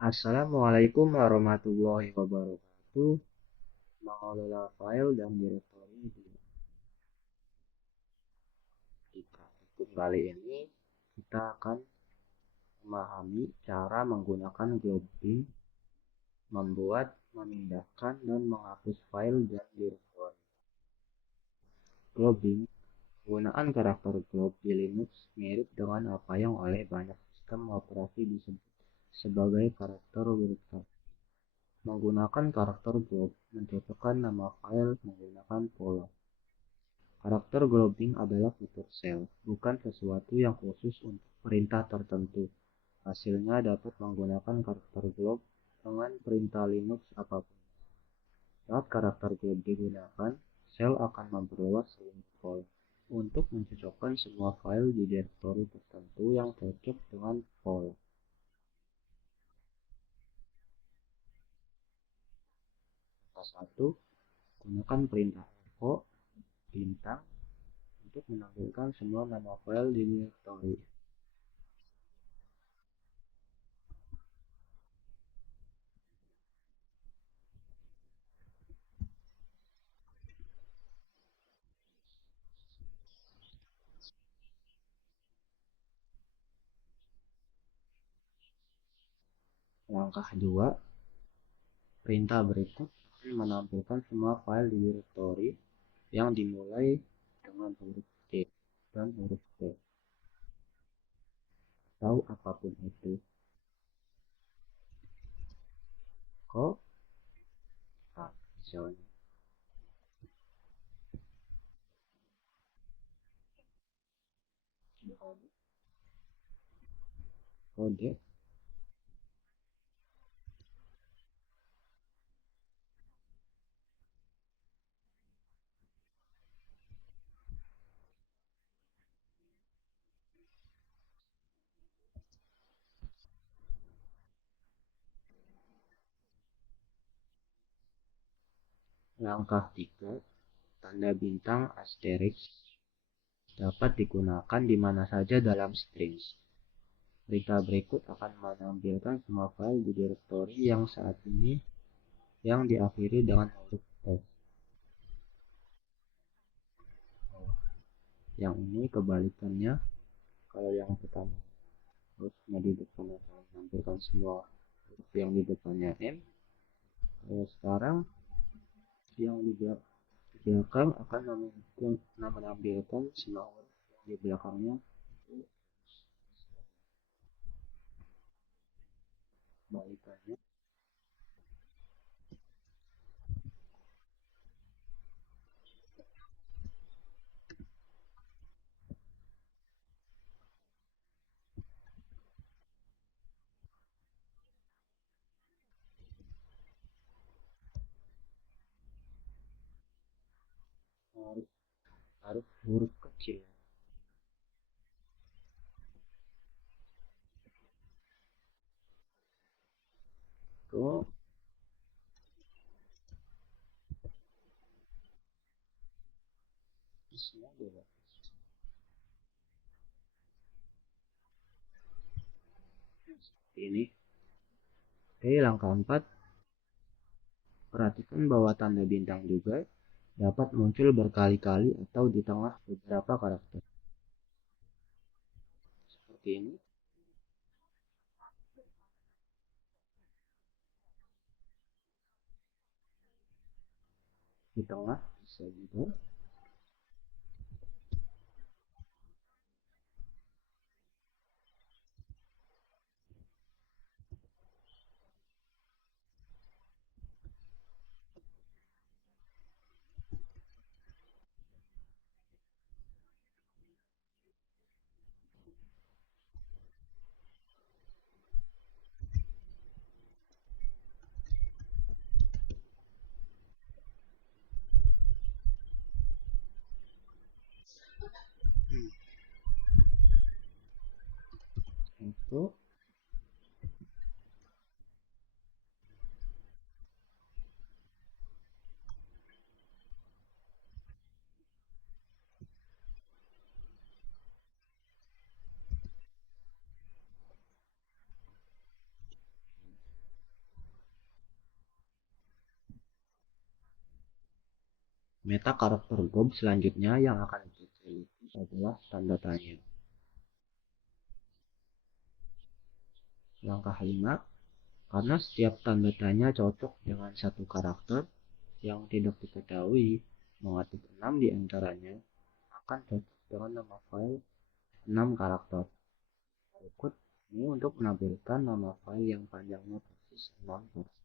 Assalamualaikum warahmatullahi wabarakatuh. Mengelola file dan direktori di praktikum kali ini kita akan memahami cara menggunakan grouping, membuat, memindahkan, dan menghapus file dan direktori. Grouping, penggunaan karakter glob di Linux mirip dengan apa yang oleh banyak sistem operasi disebut sebagai karakter wildcard. Menggunakan karakter glob mencocokkan nama file menggunakan pola. Karakter globing adalah fitur shell, bukan sesuatu yang khusus untuk perintah tertentu. Hasilnya dapat menggunakan karakter glob dengan perintah Linux apapun. Saat karakter glob digunakan, shell akan memperluas link file untuk mencocokkan semua file di direktori tertentu yang cocok dengan file. Langkah 1. Gunakan perintah echo bintang untuk menampilkan semua nama file di direktori. Langkah 2. Perintah berikut akan menampilkan semua file di direktori yang dimulai dengan huruf C dan huruf T atau apapun itu. Kok? Nah, misalnya kode. Langkah 3. Tanda bintang asterisk dapat digunakan di mana saja dalam string. Perintah berikut akan menampilkan semua file di direktori yang saat ini yang diakhiri dengan huruf S. Yang ini kebalikannya, kalau yang pertama hurufnya di depan akan menampilkan semua huruf yang di depannya M. Kalau sekarang yang di belakang akan menampilkan semua huruf yang di belakangnya itu kebalikannya. Harus harus huruf kecil. Itu semua bebas. Seperti ini. Oke, langkah 4. Perhatikan bahwa tanda bintang juga dapat muncul berkali-kali atau di tengah beberapa karakter. Seperti ini. Di tengah bisa juga. Meta karakter GOB selanjutnya yang akan diteliti adalah tanda tanya. Langkah 5, karena setiap tanda tanya cocok dengan satu karakter yang tidak diketahui, mengetik 6 di antaranya akan cocok dengan nama file 6 karakter. Berikut ini untuk menampilkan nama file yang panjangnya persis 6 karakter.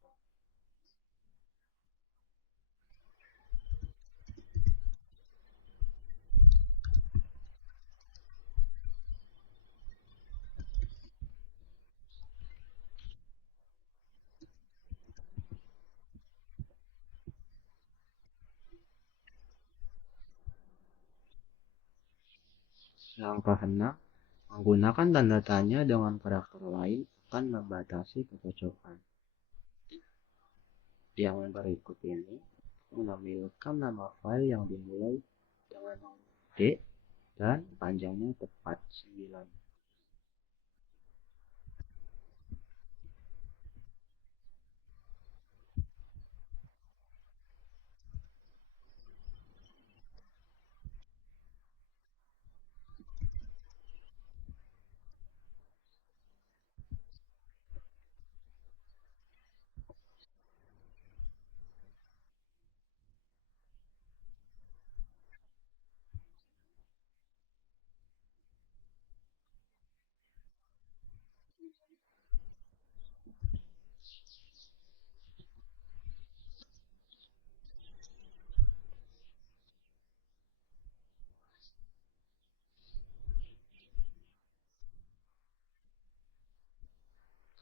Langkah 6, menggunakan tanda tanya dengan karakter lain akan membatasi kecocokan. Yang berikut ini menampilkan nama file yang dimulai dengan D dan panjangnya tepat 9.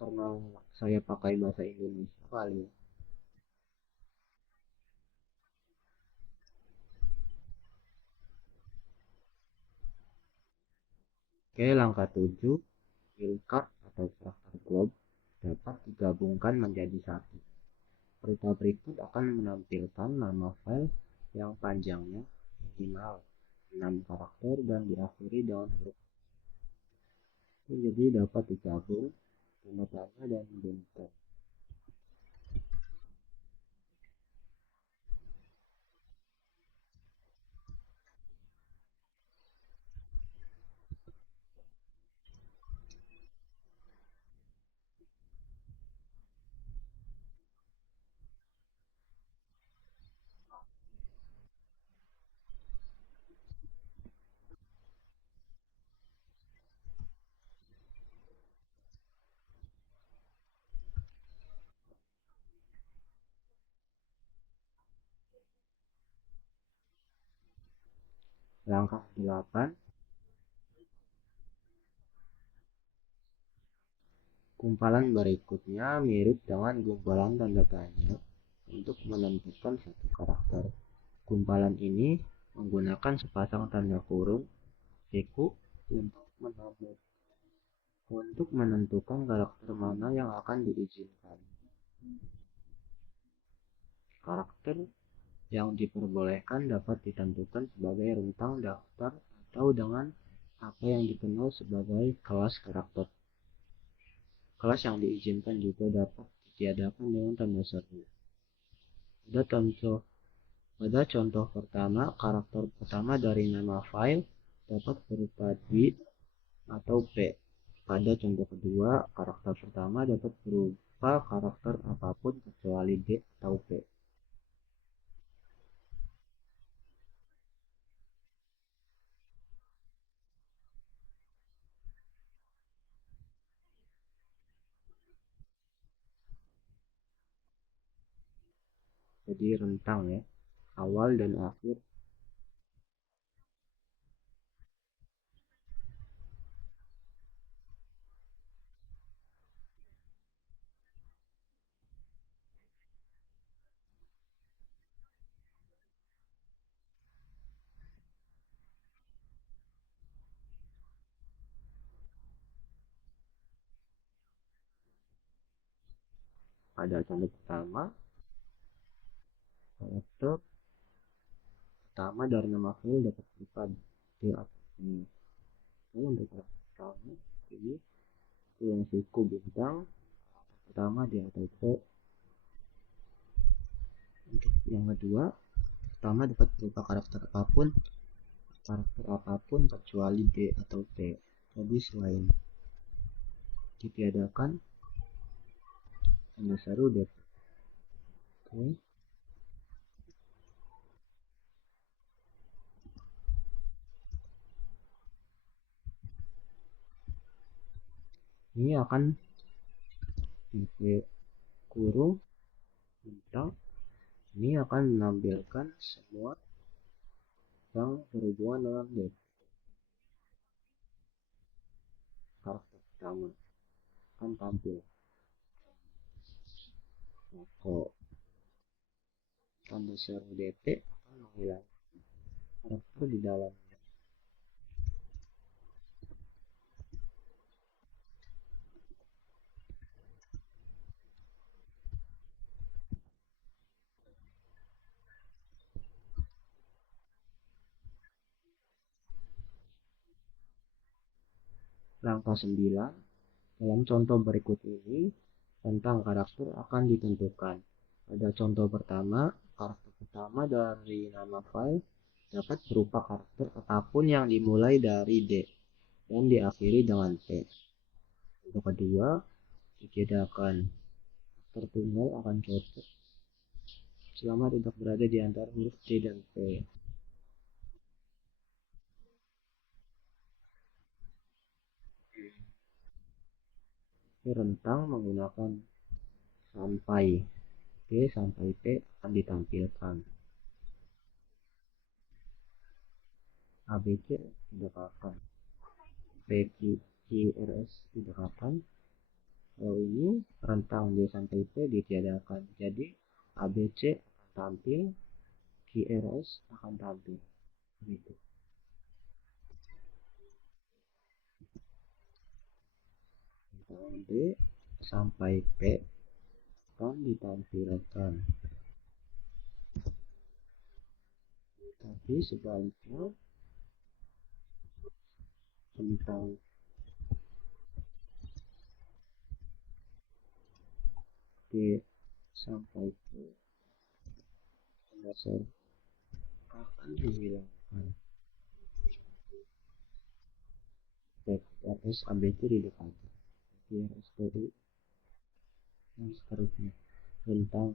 Karena saya pakai bahasa Indonesia kali. Oke, langkah 7, wildcard atau karakter globe dapat digabungkan menjadi satu. Berita berikut akan menampilkan nama file yang panjangnya minimal 6 karakter dan diakhiri dengan huruf. Jadi dapat digabung tanda tanya dan bintang. Langkah 8, gumpalan berikutnya mirip dengan gumpalan tanda tanya untuk menentukan satu karakter. Gumpalan ini menggunakan sepasang tanda kurung siku untuk menentukan karakter mana yang akan diizinkan. Karakter yang diperbolehkan dapat ditentukan sebagai rentang daftar atau dengan apa yang dikenal sebagai kelas karakter. Kelas yang diizinkan juga dapat ditiadakan dengan tanda seru. Pada contoh pertama, karakter pertama dari nama file dapat berupa D atau P. Pada contoh kedua, karakter pertama dapat berupa karakter apapun kecuali D atau P. Jadi rentang ya, awal dan akhir. Pada contoh pertama, karakter pertama dari nama file dapat berupa D atau P. Lalu untuk karakter pertama, ini yang siku bintang pertama D atau P. Untuk yang kedua, pertama dapat berupa karakter apapun kecuali D atau T. Jadi selain ditiadakan, tanda seru DP. Oke. Ini akan DP kurung bintang. Ini akan menampilkan semua yang berhubungan dengan DP. Karakter pertama akan tampil. Kok tanda seru DP akan menghilang karakter di dalamnya. Langkah 9. Dalam contoh berikut ini, tentang karakter akan ditentukan. Pada contoh pertama, karakter pertama dari nama file dapat berupa karakter apapun yang dimulai dari D dan diakhiri dengan T. Untuk kedua, ditiadakan karakter tunggal akan cocok selama tidak berada di antara huruf D dan P. Rentang menggunakan sampai D sampai P akan ditampilkan. ABC tidak akan. PQRS tidak akan. Kalau ini rentang D sampai P ditiadakan. Jadi ABC akan tampil, QRS akan tampil. Begitu. Rentang D sampai P akan ditampilkan. Tapi sebaliknya rentang D sampai P dasar akan dihilangkan. PQRS ABC didekatkan. QRS tadi dan seterusnya. Rentang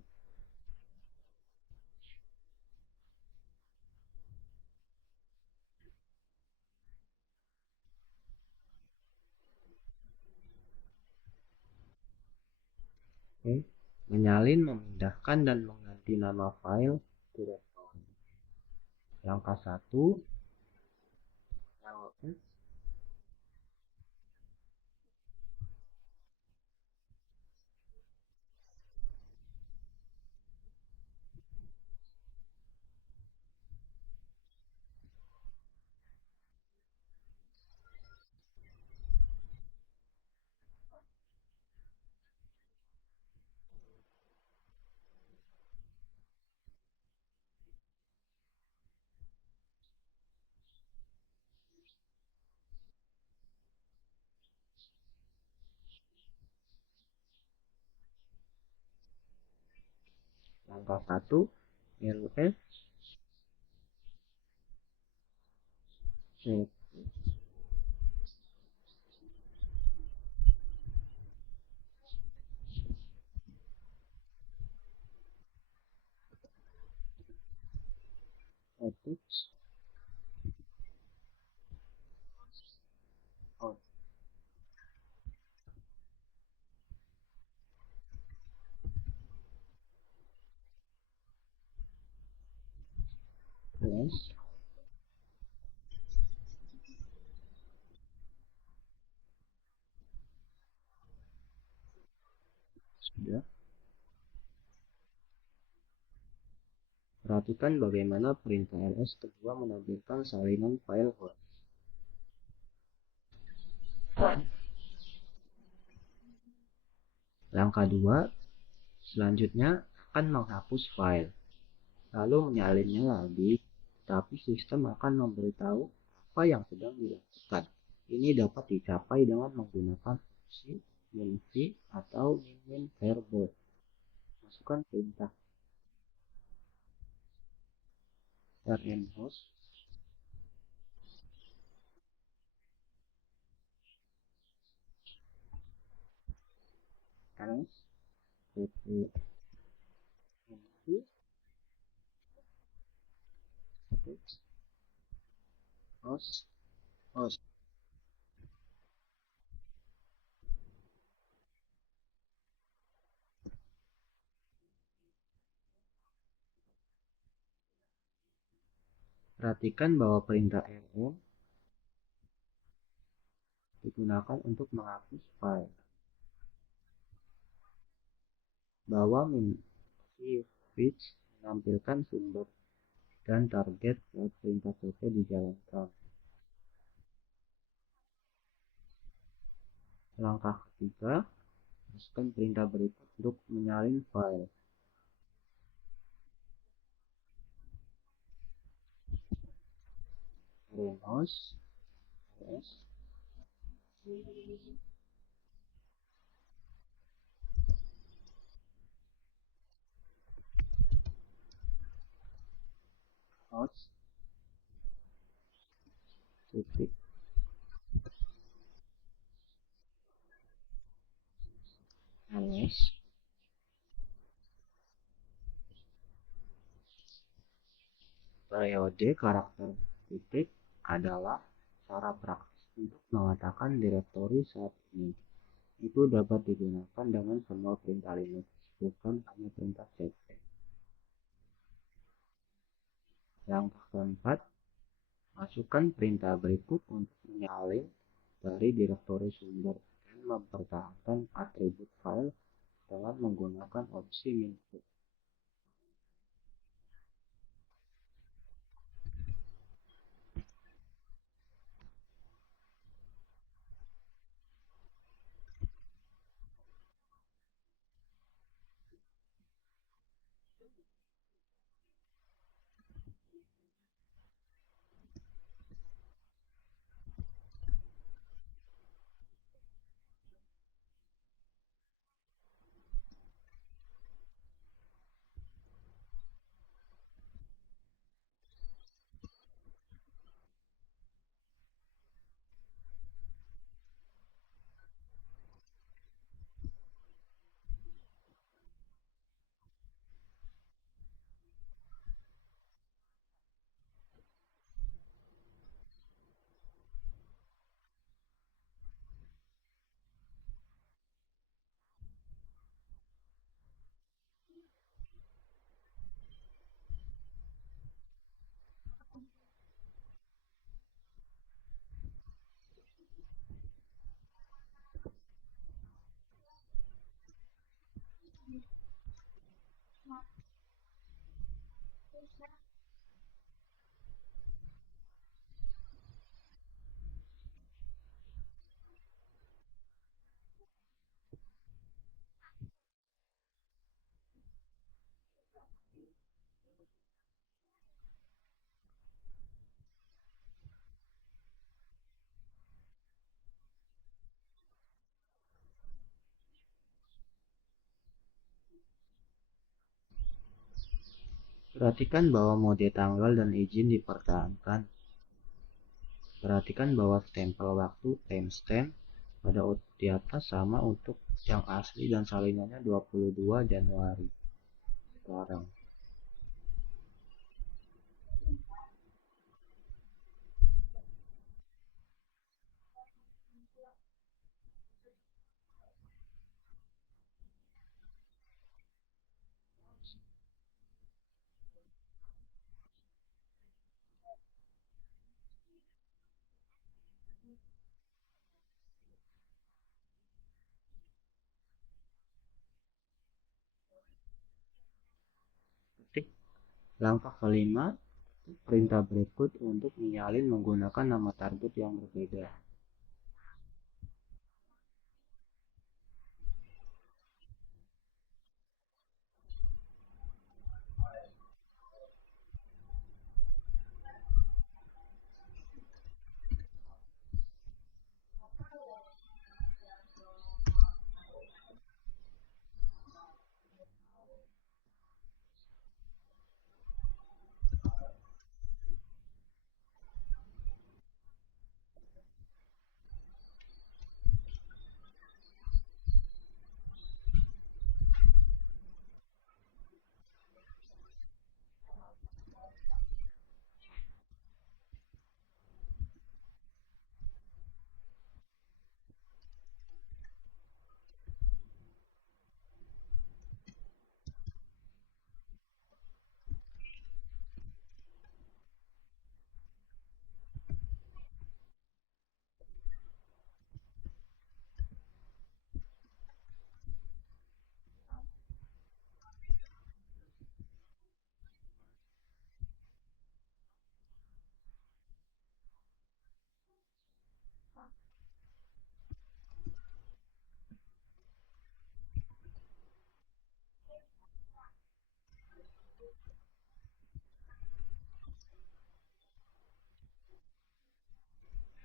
Oke. Menyalin, memindahkan, dan mengganti nama file directory. Langkah 1, ls. Langkah 1, ls set outputs out plus sudah. Perhatikan bagaimana perintah ls kedua menampilkan salinan file host. Langkah 2, selanjutnya akan menghapus file, lalu menyalinnya lagi, tapi sistem akan memberitahu apa yang sedang dilakukan. Ini dapat dicapai dengan menggunakan fungsi minv atau min verbose. Masukkan perintah rn-host ls pp info host host. Perhatikan bahwa perintah rm digunakan untuk menghapus file, bahwa fetch menampilkan sumber dan target saat perintah selesai dijalankan. Langkah ketiga, masukkan perintah berikut untuk menyalin file. rm-host ls host titik ls. Periode karakter titik adalah cara praktis untuk mengatakan direktori saat ini. Itu dapat digunakan dengan semua perintah Linux, bukan hanya perintah cp. Langkah keempat, masukkan perintah berikut untuk menyalin dari direktori sumber dan mempertahankan atribut file dengan menggunakan opsi minfo. Perhatikan bahwa mode tanggal dan izin dipertahankan. Perhatikan bahwa stempel waktu timestamp pada di atas sama untuk yang asli dan salinannya 22 Januari sekarang. Ketik langkah kelima, perintah berikut untuk menyalin menggunakan nama target yang berbeda.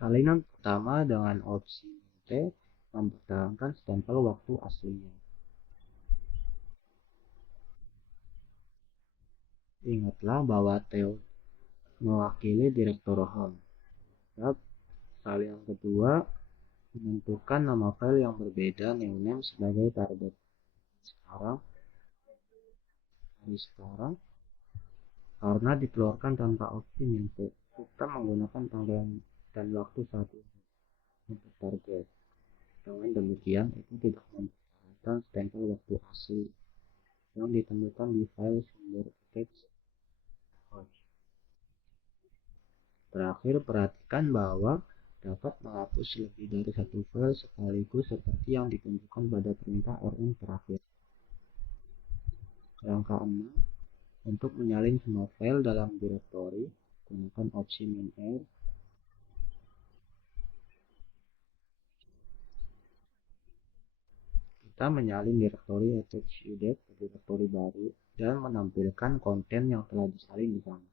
Salinan pertama dengan opsi T mempertahankan stempel waktu aslinya. Ingatlah bahwa T mewakili direktur home. Yap, salinan kedua menentukan nama file yang berbeda new name sebagai target. Sekarang karena dikeluarkan tanpa opsi minta, kita menggunakan tanggal dan waktu saat ini untuk target. Dengan demikian, itu tidak mempertahankan stempel waktu asli yang ditemukan di file sumber teks. Terakhir, perhatikan bahwa dapat menghapus lebih dari satu file sekaligus seperti yang ditunjukkan pada perintah rm terakhir. Langkah 6. Untuk menyalin semua file dalam direktori, gunakan opsi min-r. Kita menyalin direktori attach_udef ke direktori baru dan menampilkan konten yang telah disalin di sana.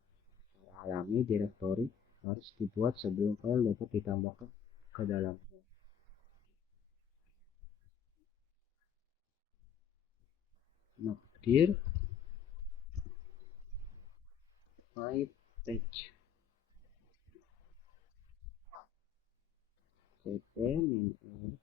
Secara alami, direktori harus dibuat sebelum file dapat ditambahkan ke dalamnya. Nakdir my page cp min-r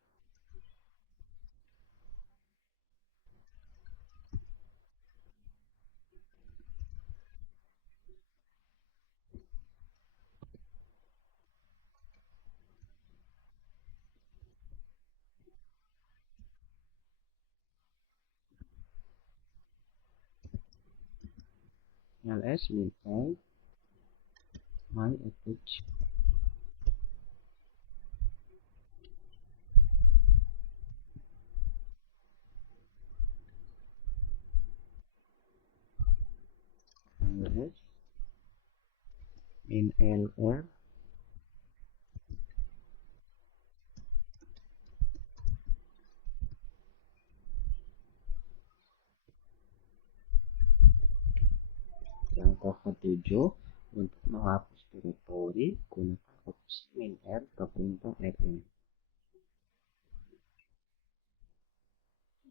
ls min-r my attach ls min-lr Langkah ketujuh, untuk menghapus direktori, gunakan opsi min-r ke perintah rm.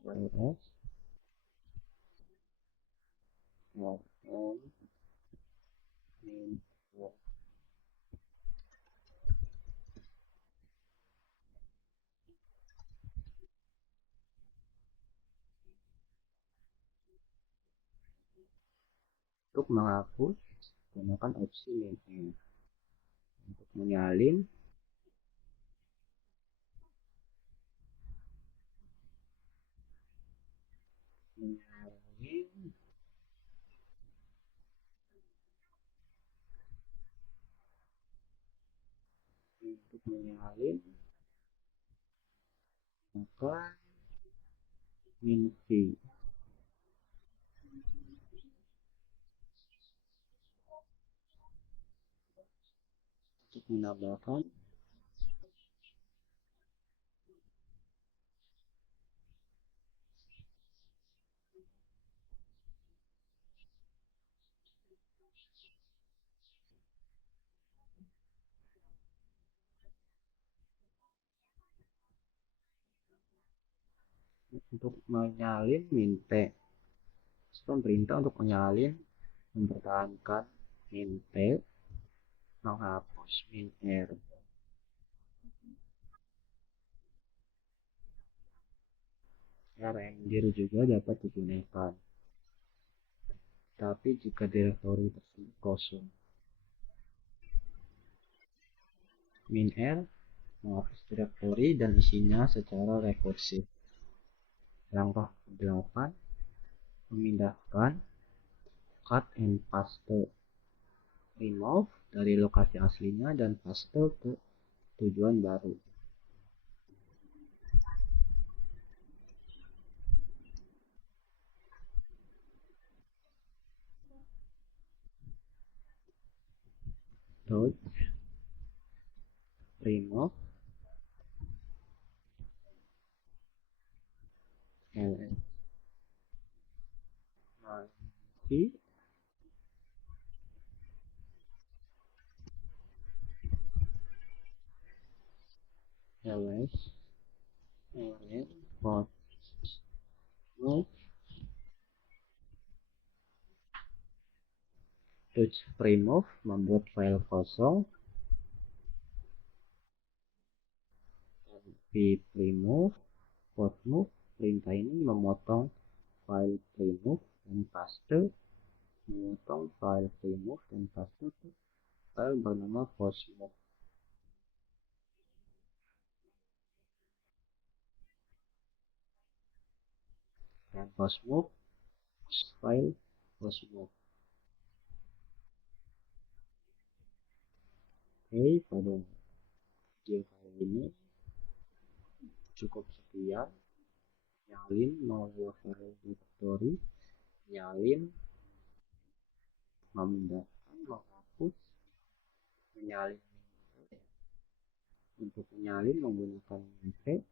ls rm min-r. Untuk menghapus, gunakan opsi min-r. Untuk menyalin, untuk menyalin, maka min-v. Untuk menambahkan, untuk menyalin min-t. Perintah untuk menyalin, mempertahankan min-t, menghapus min-r. Render juga dapat digunakan, tapi jika direktori tersebut kosong. min-r menghapus direktori dan isinya secara rekursif. Langkah 8. Memindahkan cut and paste, remove dari lokasi aslinya dan paste ke tujuan baru. Dodge remove ls nanti arrange, port, move, touch remove membuat file kosong, p remove, port move, perintah ini memotong file remove dan paste, memotong file remove dan paste ke file bernama postmove. Dan postmove file postmove. Oke, pada video kali ini cukup sekian. Nyalin mengelola file directory, nyalin memindahkan, menghapus, menyalin. Untuk menyalin menggunakan min,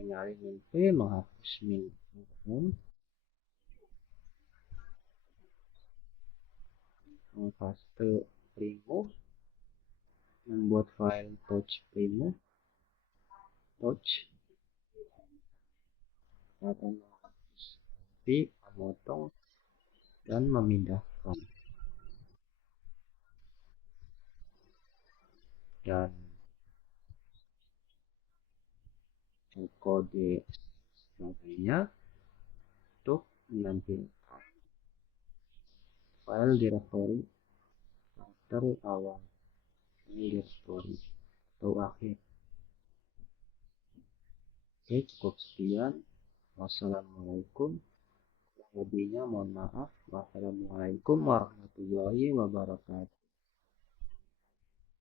menyalin min, menghapus min, mengpaste remove, membuat file touch remove, touch, akan menghapus, memotong, dan memindahkan. Dan kode sebagainya untuk menampilkan file directory karakter awal, file directory atau akhir. Oke, cukup sekian. Wassalamualaikum. Kurang lebihnya mohon maaf. Wassalamualaikum warahmatullahi wabarakatuh.